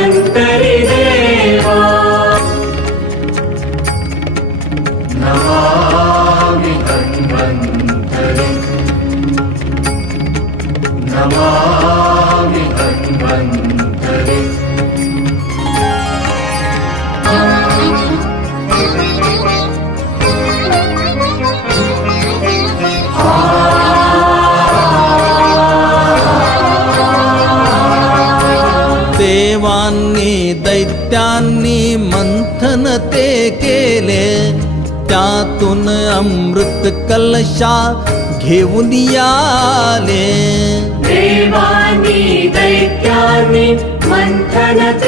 धन्वन्तरि देवा नमामि धन्वन्तरि नमामि धन्वन्तरि देवांनी दैत्यांनी मंथन ते केले, त्यातून अमृत कलशा घेऊन आले। देवांनी दैत्यांनी मंथन